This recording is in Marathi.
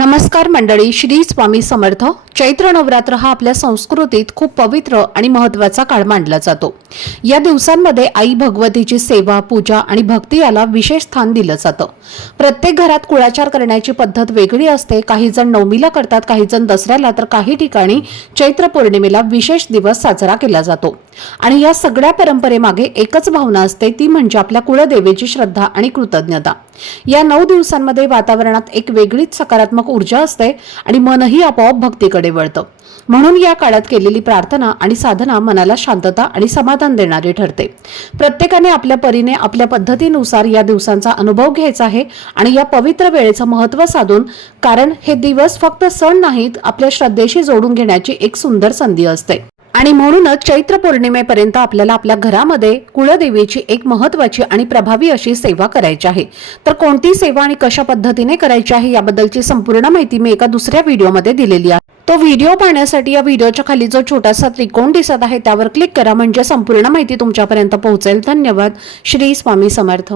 नमस्कार मंडळी, श्री स्वामी समर्थ। चैत्र नवरात्र हा आपल्या संस्कृतीत खूप पवित्र आणि महत्त्वाचा काळ मानला जातो। या दिवसांमध्ये आई भगवतीची सेवा, पूजा आणि भक्ती याला विशेष स्थान दिलं जातं। प्रत्येक घरात कुळाचार करण्याची पद्धत वेगळी असते। काही जण नवमीला करतात, काही जण दसऱ्याला, तर काही ठिकाणी चैत्र पौर्णिमेला विशेष दिवस साजरा केला जातो। आणि या सगळ्या परंपरेमागे एकच भावना असते, ती म्हणजे आपल्या कुळदेवीची श्रद्धा आणि कृतज्ञता। या 9 दिवसांमध्ये वातावरणात एक वेगळीच सकारात्मक ऊर्जा असते आणि मनही आपोआप भक्तीकडे वळतं। म्हणून या काळात केलेली प्रार्थना आणि साधना मनाला शांतता आणि समाधान देणारी ठरते। प्रत्येकाने आपल्या परीने, आपल्या पद्धतीनुसार या दिवसांचा अनुभव घ्यायचा आहे आणि या पवित्र वेळेचं महत्त्व साधून, कारण हे दिवस फक्त सण नाहीत, आपल्या श्रद्धेशी जोडून घेण्याची एक सुंदर संधी असते। आणि म्हणूनच चैत्र पौर्णिमेपर्यंत आपल्याला आपल्या घरामध्ये कुळदेवीची एक महत्त्वाची आणि प्रभावी अशी सेवा करायची आहे। तर कोणती सेवा आणि कशा पद्धतीने करायची आहे याबद्दलची संपूर्ण माहिती मी एका दुसऱ्या व्हिडिओमध्ये दिलेली आहे। तो व्हिडिओ पाहण्यासाठी या व्हिडिओच्या खाली जो छोटासा त्रिकोण दिसत आहे त्यावर क्लिक करा, म्हणजे संपूर्ण माहिती तुमच्यापर्यंत पोहोचेल। धन्यवाद। श्री स्वामी समर्थ।